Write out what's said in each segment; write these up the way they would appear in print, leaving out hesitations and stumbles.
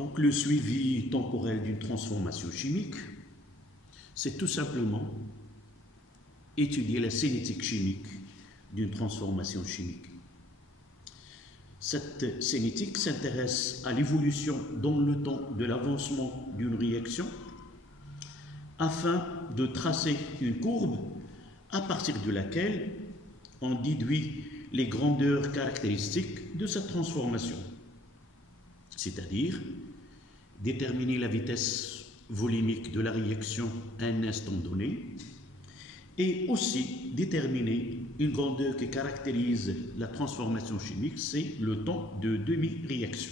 Donc le suivi temporel d'une transformation chimique, c'est tout simplement étudier la cinétique chimique d'une transformation chimique. Cette cinétique s'intéresse à l'évolution dans le temps de l'avancement d'une réaction afin de tracer une courbe à partir de laquelle on déduit les grandeurs caractéristiques de cette transformation, c'est-à-dire déterminer la vitesse volumique de la réaction à un instant donné et aussi déterminer une grandeur qui caractérise la transformation chimique, c'est le temps de demi-réaction.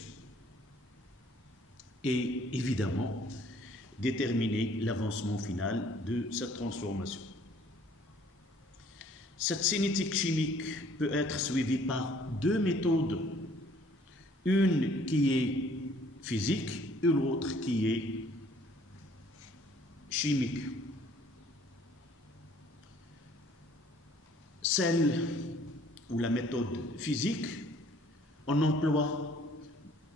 Et évidemment, déterminer l'avancement final de cette transformation. Cette cinétique chimique peut être suivie par deux méthodes, une qui est physique et l'autre qui est chimique. Celle ou la méthode physique, on emploie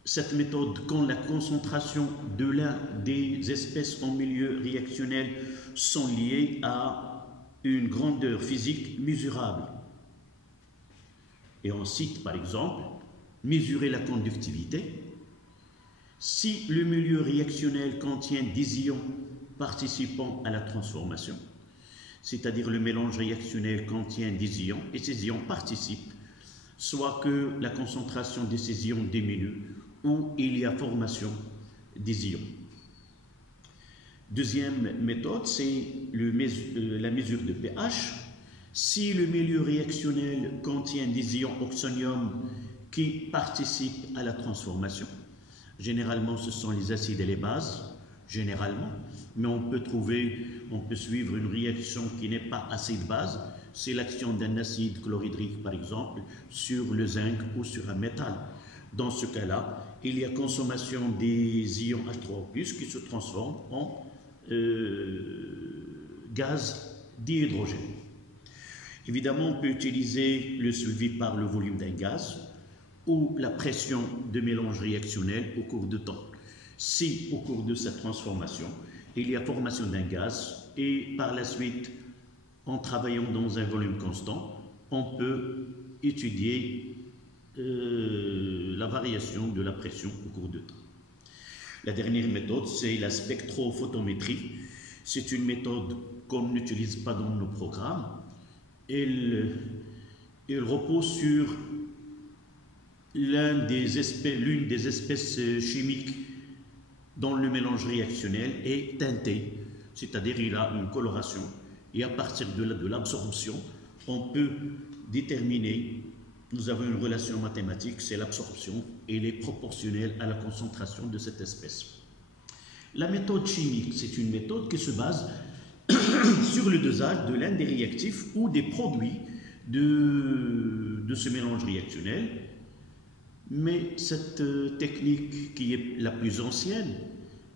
cette méthode quand la concentration de l'un des espèces en milieu réactionnel sont liées à une grandeur physique mesurable. Et on cite par exemple, mesurer la conductivité. Si le milieu réactionnel contient des ions participant à la transformation, c'est-à-dire le mélange réactionnel contient des ions et ces ions participent, soit que la concentration de ces ions diminue ou il y a formation des ions. Deuxième méthode, c'est la mesure de pH. Si le milieu réactionnel contient des ions oxonium qui participent à la transformation, généralement ce sont les acides et les bases, généralement, mais on peut suivre une réaction qui n'est pas acide-base, c'est l'action d'un acide chlorhydrique par exemple sur le zinc ou sur un métal. Dans ce cas-là, il y a consommation des ions H3O+, qui se transforment en gaz dihydrogène. Évidemment, on peut utiliser le suivi par le volume d'un gaz ou la pression de mélange réactionnel au cours de temps. Si au cours de cette transformation, il y a formation d'un gaz et par la suite, en travaillant dans un volume constant, on peut étudier la variation de la pression au cours de temps. La dernière méthode, c'est la spectrophotométrie. C'est une méthode qu'on n'utilise pas dans nos programmes. Elle repose sur l'une des espèces chimiques dont le mélange réactionnel est teinté, c'est-à-dire il a une coloration. Et à partir de l'absorption, on peut déterminer, nous avons une relation mathématique, c'est l'absorption, et elle est proportionnelle à la concentration de cette espèce. La méthode chimique, c'est une méthode qui se base sur le dosage de l'un des réactifs ou des produits de ce mélange réactionnel. Mais cette technique qui est la plus ancienne,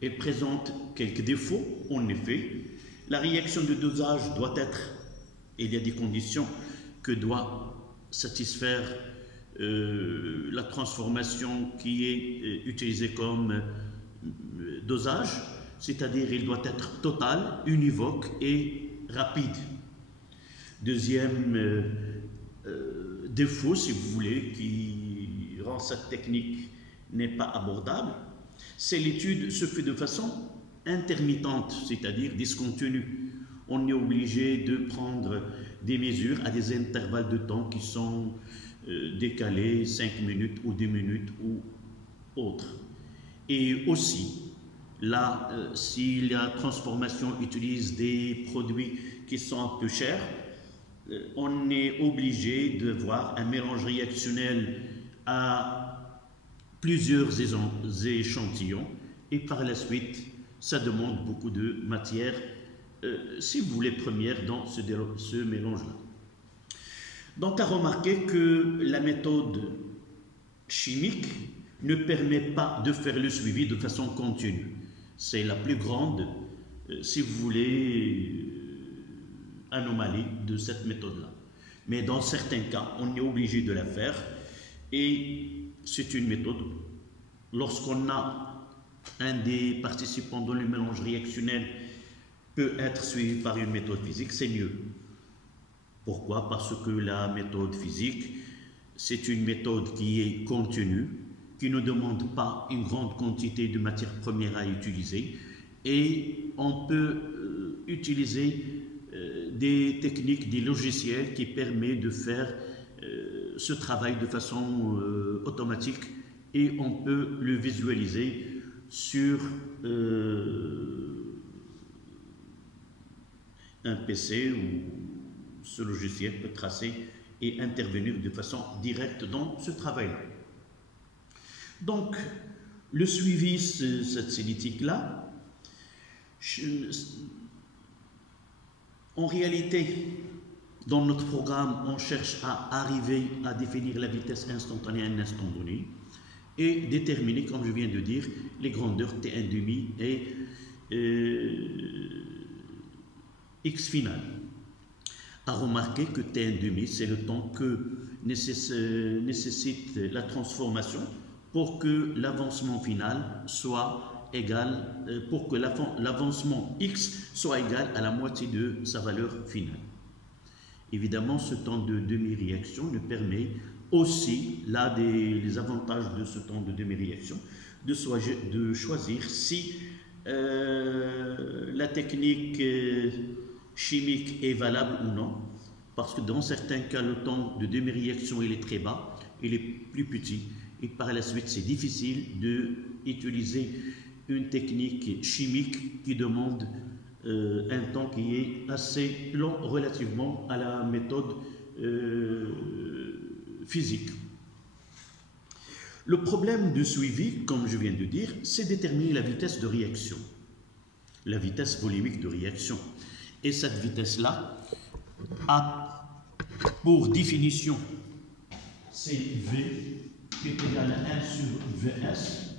elle présente quelques défauts. En effet, la réaction de dosage doit être, il y a des conditions que doit satisfaire la transformation qui est utilisée comme dosage, c'est-à-dire il doit être total, univoque et rapide. Deuxième défaut, si vous voulez, qui rend cette technique n'est pas abordable, c'est l'étude se fait de façon intermittente, c'est-à-dire discontinue. On est obligé de prendre des mesures à des intervalles de temps qui sont décalés, 5 minutes ou 10 minutes ou autres. Et aussi, là, si la transformation utilise des produits qui sont un peu chers, on est obligé de voir un mélange réactionnel à plusieurs échantillons et par la suite, ça demande beaucoup de matière, si vous voulez, première dans ce mélange-là. Donc, à remarquer que la méthode chimique ne permet pas de faire le suivi de façon continue. C'est la plus grande, si vous voulez, anomalie de cette méthode-là. Mais dans certains cas, on est obligé de la faire et c'est une méthode. Lorsqu'on a un des participants dans le mélange réactionnel peut être suivi par une méthode physique, c'est mieux. Pourquoi? Parce que la méthode physique, c'est une méthode qui est contenue, qui ne demande pas une grande quantité de matières premières à utiliser, et on peut utiliser des techniques, des logiciels qui permettent de faire ce travail de façon automatique, et on peut le visualiser sur un PC où ce logiciel peut tracer et intervenir de façon directe dans ce travail. Donc, le suivi, cette cinétique-là, en réalité, dans notre programme, on cherche à arriver à définir la vitesse instantanée à un instant donné et déterminer, comme je viens de dire, les grandeurs T1,5 et X final. À remarquer que T1,5, c'est le temps que nécessite la transformation pour que l'avancement final soit égal, pour que l'avancement X soit égal à la moitié de sa valeur finale. Évidemment, ce temps de demi-réaction nous permet aussi, l'un des avantages de ce temps de demi-réaction, de choisir si la technique chimique est valable ou non, parce que dans certains cas, le temps de demi-réaction il est très bas, il est plus petit, et par la suite, c'est difficile d'utiliser une technique chimique qui demande un temps qui est assez long relativement à la méthode physique. Le problème de suivi, comme je viens de dire, c'est déterminer la vitesse de réaction, la vitesse volumique de réaction. Et cette vitesse-là a pour définition, c'est V qui est égal à 1 sur Vs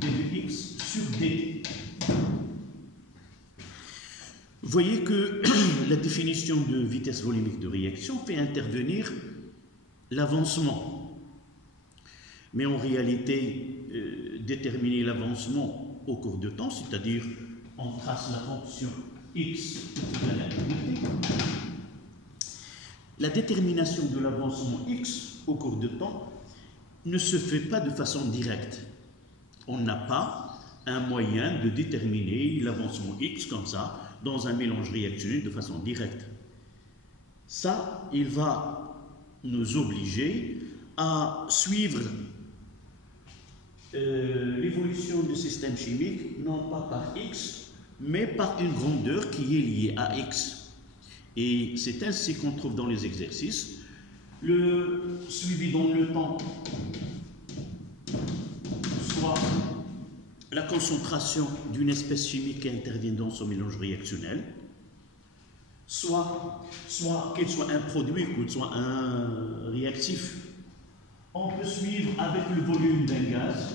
dvx sur dt. Vous voyez que la définition de vitesse volumique de réaction fait intervenir l'avancement. Mais en réalité, déterminer l'avancement au cours de temps, c'est-à-dire on trace la fonction x égale à dt. La détermination de l'avancement x au cours de temps ne se fait pas de façon directe. On n'a pas un moyen de déterminer l'avancement x comme ça dans un mélange réactionnel de façon directe. Ça, il va nous obliger à suivre l'évolution du système chimique, non pas par x, mais par une grandeur qui est liée à x. Et c'est ainsi qu'on trouve dans les exercices le suivi dans le temps, soit la concentration d'une espèce chimique qui intervient dans son mélange réactionnel, soit qu'il soit un produit ou soit un réactif. On peut suivre avec le volume d'un gaz,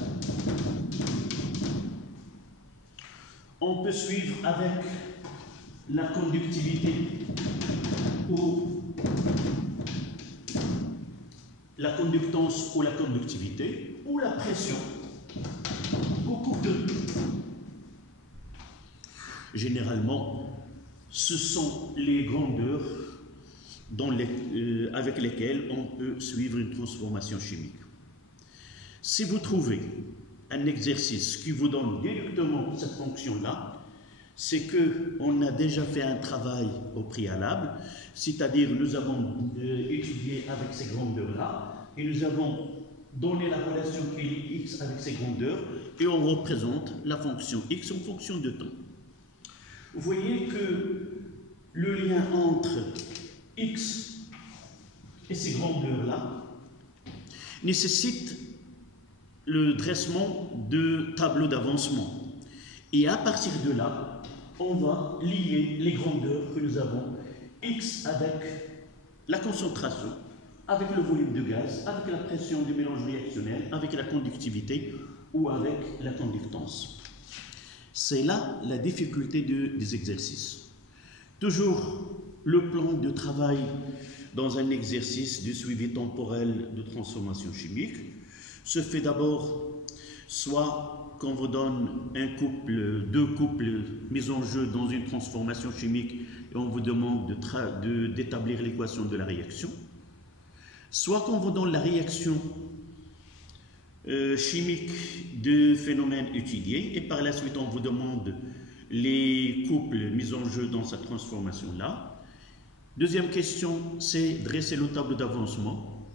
on peut suivre avec la conductivité ou la conductance ou la conductivité ou la pression au cours de généralement, ce sont les grandeurs avec lesquelles on peut suivre une transformation chimique. Si vous trouvez un exercice qui vous donne directement cette fonction-là, c'est qu'on a déjà fait un travail au préalable, c'est-à-dire nous avons étudié avec ces grandeurs-là et nous avons donné la relation qui est x avec ces grandeurs et on représente la fonction x en fonction de temps. Vous voyez que le lien entre x et ces grandeurs-là nécessite le dressement de tableaux d'avancement. Et à partir de là, on va lier les grandeurs que nous avons, x avec la concentration, avec le volume de gaz, avec la pression du mélange réactionnel, avec la conductivité ou avec la conductance. C'est là la difficulté des exercices. Toujours le plan de travail dans un exercice de suivi temporel de transformation chimique se fait d'abord soit qu'on vous donne deux couples mis en jeu dans une transformation chimique et on vous demande d'établir l'équation de la réaction, soit qu'on vous donne la réaction chimique de phénomène étudié et par la suite on vous demande les couples mis en jeu dans cette transformation-là. Deuxième question, c'est dresser le tableau d'avancement.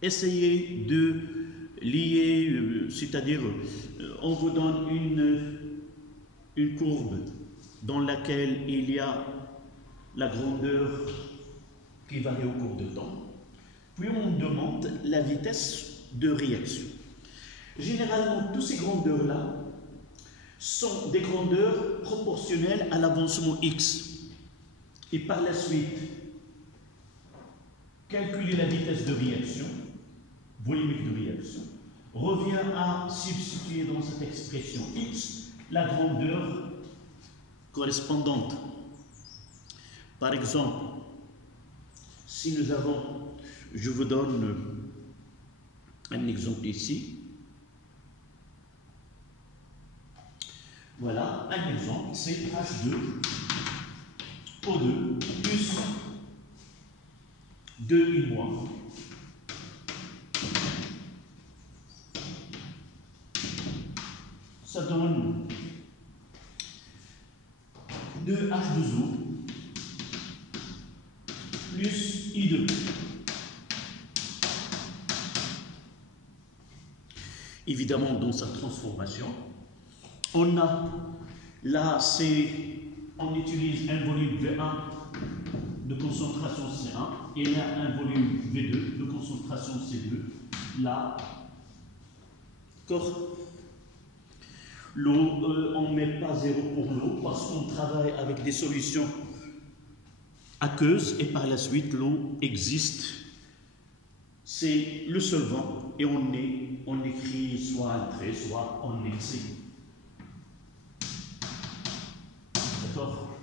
Essayez de lier, c'est-à-dire on vous donne une courbe dans laquelle il y a la grandeur qui varie au cours de temps. Puis on demande la vitesse de réaction. Généralement, toutes ces grandeurs-là sont des grandeurs proportionnelles à l'avancement x. Et par la suite, calculer la vitesse de réaction, volumique de réaction, revient à substituer dans cette expression x la grandeur correspondante. Par exemple, si nous avons, je vous donne un exemple ici. Voilà, un exemple, c'est H2 O2 plus 2 I-. Ça donne 2H2O plus I2. Évidemment, dans sa transformation, on a là, on utilise un volume V1 de concentration C1 et là un volume V2 de concentration C2. Là, l'eau, on ne met pas 0 pour l'eau parce qu'on travaille avec des solutions aqueuses et par la suite l'eau existe. C'est le solvant et on écrit soit un trait, soit en excès. D'accord?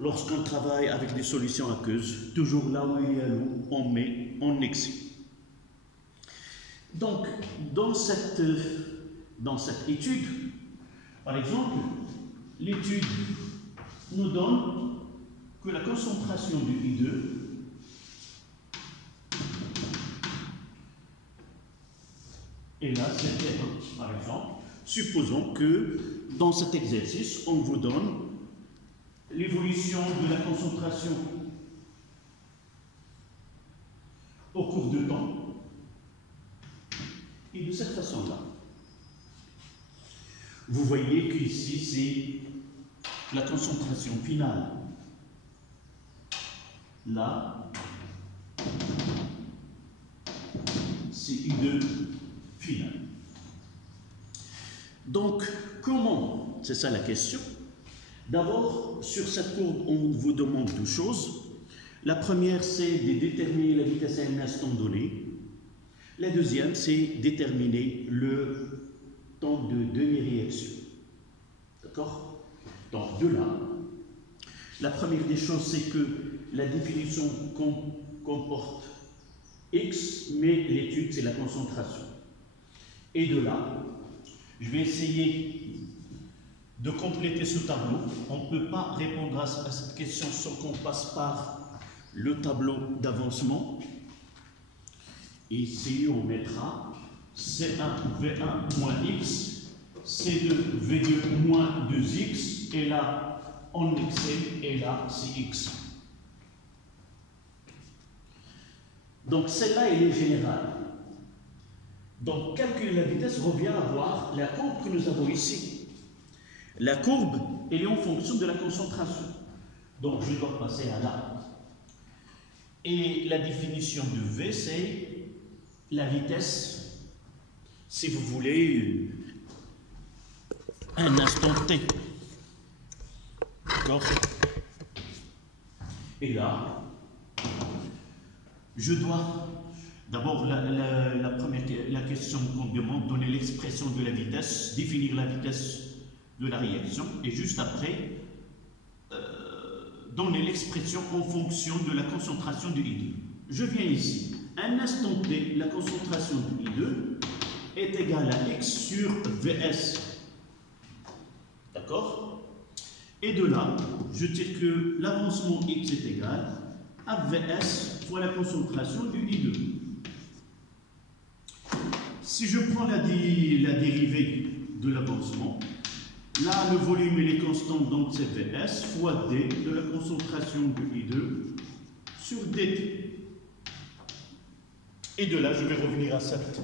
Lorsqu'on travaille avec des solutions aqueuses, toujours là où il y a l'eau, on met en excès. Donc, dans cette étude, par exemple, l'étude nous donne que la concentration du I2 est là, c'était par exemple. Supposons que dans cet exercice, on vous donne l'évolution de la concentration au cours de temps. Et de cette façon-là, vous voyez qu'ici, c'est la concentration finale. Là, c'est I2 final. Donc, comment, c'est ça la question. D'abord, sur cette courbe, on vous demande deux choses. La première, c'est de déterminer la vitesse à un instant donné. La deuxième, c'est déterminer le temps de demi-réaction. D'accord? Donc, de là, la première des choses, c'est que la définition comporte X, mais l'étude, c'est la concentration. Et de là, je vais essayer de compléter ce tableau. On ne peut pas répondre à cette question sans qu'on passe par le tableau d'avancement. Ici, on mettra C1 V1 moins X, C2 V2 moins 2X, et là, on excelle, et là, c'est X. Donc, celle-là, elle est générale. Donc, calculer la vitesse revient à voir la courbe que nous avons ici. La courbe, elle est en fonction de la concentration. Donc, je dois passer à là. Et la définition de V, c'est la vitesse, si vous voulez, un instant T. D'accord? Et là, je dois, d'abord, la question qu'on demande, donner l'expression de la vitesse, définir la vitesse de la réaction, et juste après, donner l'expression en fonction de la concentration du I2. Je viens ici, un instant T, la concentration du I2, est égal à x sur Vs. D'accord? Et de là, je tire que l'avancement x est égal à Vs fois la concentration du I2. Si je prends la dérivée de l'avancement, là le volume il est constant, donc c'est Vs fois d de la concentration du I2 sur dt. Et de là, je vais revenir à cette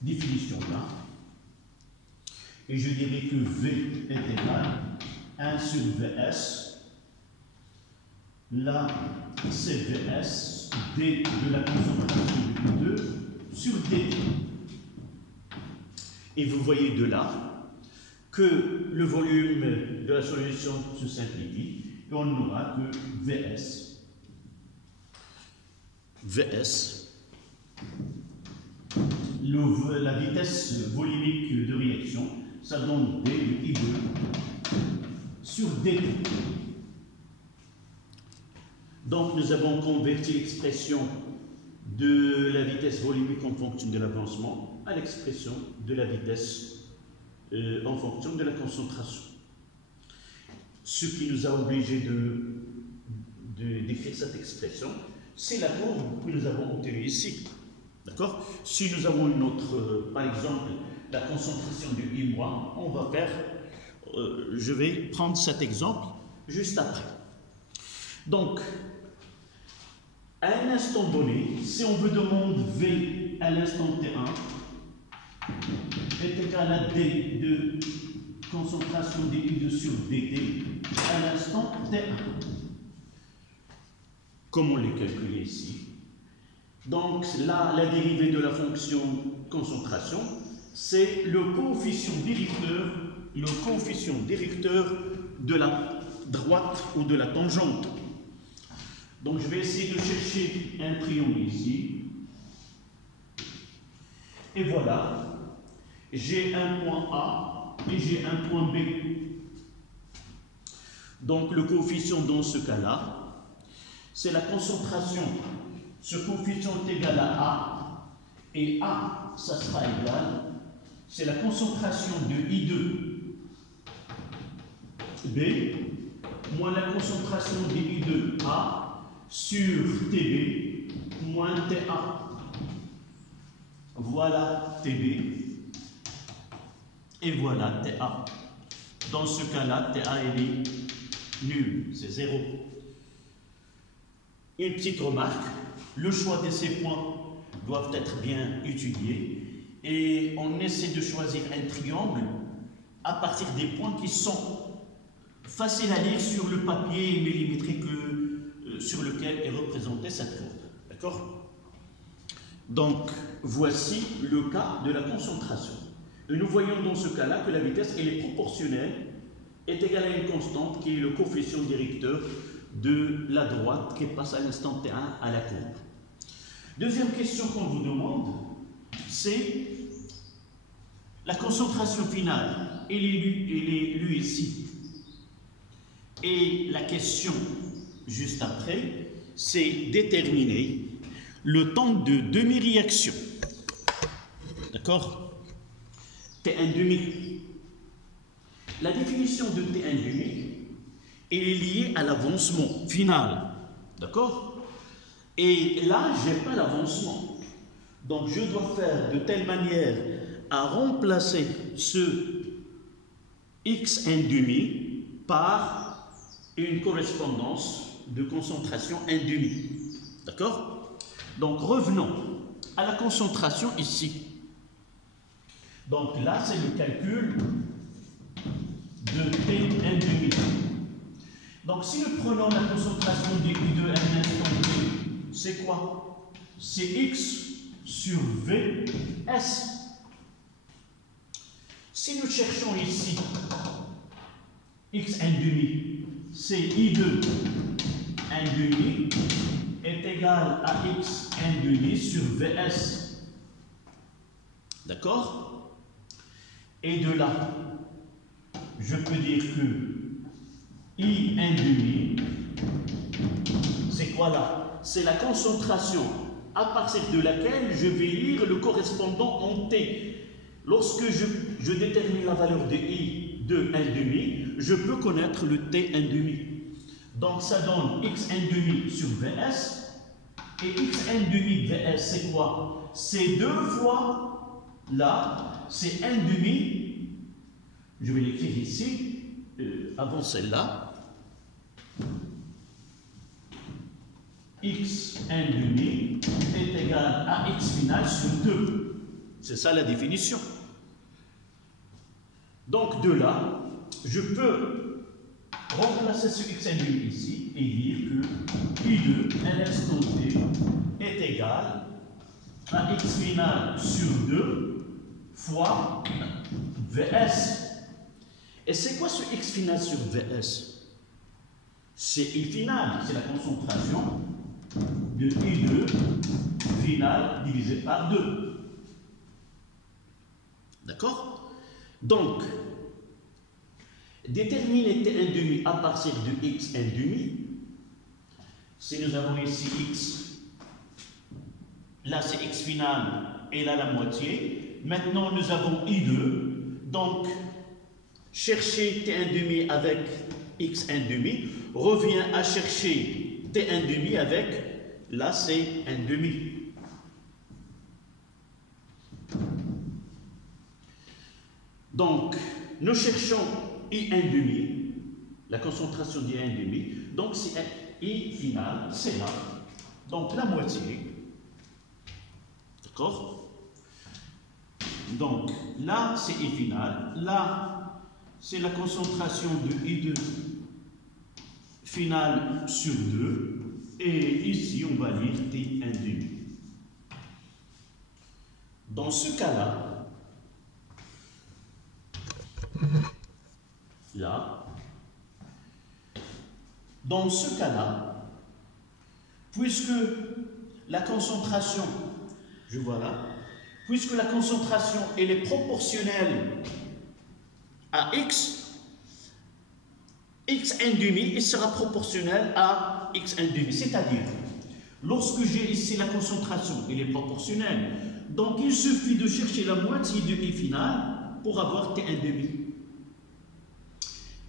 définition-là. Et je dirais que V est égal à 1 sur Vs. Là, c'est Vs, d de la concentration du I2 sur dt. Et vous voyez de là que le volume de la solution se simplifie et on n'aura que Vs, la vitesse volumique de réaction, ça donne d de I2 sur dt. Donc nous avons converti l'expression de la vitesse volumique en fonction de l'avancement à l'expression de la vitesse en fonction de la concentration. Ce qui nous a obligés d'écrire cette expression, c'est la courbe que nous avons obtenue ici. D'accord? Si nous avons une autre, par exemple, la concentration du I-, on va faire, je vais prendre cet exemple juste après. Donc, à un instant donné, si on veut demander V à l'instant T1 est égal à D de concentration du I2 sur dt à l'instant T1. Comme on l'a calculé ici. Donc là, la dérivée de la fonction concentration, c'est le coefficient directeur de la droite ou de la tangente. Donc je vais essayer de chercher un triangle ici. Et voilà, j'ai un point A et j'ai un point B. Donc le coefficient dans ce cas-là, c'est la concentration. Ce coefficient est égal à A, et A, ça sera égal, c'est la concentration de I2 B moins la concentration de I2 A sur TB moins TA. Voilà TB et voilà TA. Dans ce cas-là, TA est nul, c'est 0. Une petite remarque, le choix de ces points doivent être bien étudiés et on essaie de choisir un triangle à partir des points qui sont faciles à lire sur le papier millimétré sur lequel est représentée cette courbe. D'accord? Donc, voici le cas de la concentration. Et nous voyons dans ce cas-là que la vitesse, elle est proportionnelle, est égale à une constante qui est le coefficient directeur de la droite qui passe à l'instant T1 à la courbe. Deuxième question qu'on vous demande, c'est la concentration finale. Elle est lue ici. Et la question juste après, c'est déterminer le temps de demi-réaction. D'accord? T1 demi. La définition de T1 demi est liée à l'avancement final. D'accord? Et là, je n'ai pas l'avancement. Donc, je dois faire de telle manière à remplacer ce x1 demi par une correspondance de concentration 1 demi. D'accord? Donc, revenons à la concentration ici. Donc là, c'est le calcul de T1 demi. Donc, si nous prenons la concentration de I2 à un instant T, c'est quoi? C'est X sur Vs. Si nous cherchons ici x1 demi, c'est I2 1 demi est égal à x1 demi sur Vs. D'accord? Et de là, je peux dire que I1 demi, c'est quoi là? C'est la concentration à partir de laquelle je vais lire le correspondant en T. Lorsque je détermine la valeur de I de 1,5, je peux connaître le T 1,5. Donc ça donne x 1,5 sur Vs. Et x 1,5 Vs, c'est quoi? C'est 2 fois là, c'est 1,5. Je vais l'écrire ici, avant celle-là. X 1,5 est égal à x final sur 2. C'est ça la définition. Donc de là, je peux remplacer ce x 1,5 ici et dire que I2 à l'instant t est égal à x final sur 2 fois Vs. Et c'est quoi ce x final sur Vs? C'est I final, c'est la concentration de I2 final divisé par 2. D'accord? Donc, déterminer T1,5 à partir de x 1,5, si nous avons ici x, là c'est x final et là la moitié. Maintenant nous avons I2, donc chercher T1,5 avec x 1,5 revient à chercher T1,5 avec, là c'est 1,5. Donc, nous cherchons I1,5, la concentration d'I1,5, donc c'est I final, c'est là, donc la moitié, d'accord? Donc, là c'est I final, là c'est la concentration de I2 final sur 2, et ici on va lire T1,5. Dans ce cas-là, dans ce cas-là, puisque la concentration, je vois là, puisque la concentration elle est proportionnelle à x, x 1,5 il sera proportionnel à x 1,5, c'est-à-dire lorsque j'ai ici la concentration elle est proportionnelle, donc il suffit de chercher la moitié de I final pour avoir T 1,5.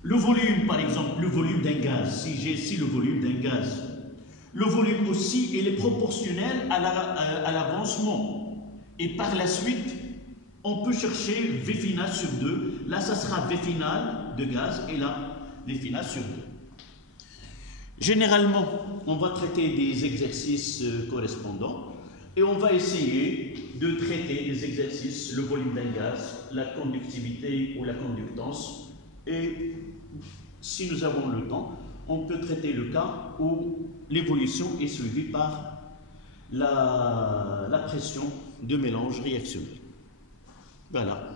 Le volume, par exemple, le volume d'un gaz, si j'ai ici le volume d'un gaz, le volume aussi, il est proportionnel à l'avancement. Et par la suite, on peut chercher V final sur 2. Là, ça sera V final de gaz et là, V final sur 2. Généralement, on va traiter des exercices correspondants et on va essayer de traiter des exercices, le volume d'un gaz, la conductivité ou la conductance. Et si nous avons le temps, on peut traiter le cas où l'évolution est suivie par la pression de mélange réactionnel. Voilà.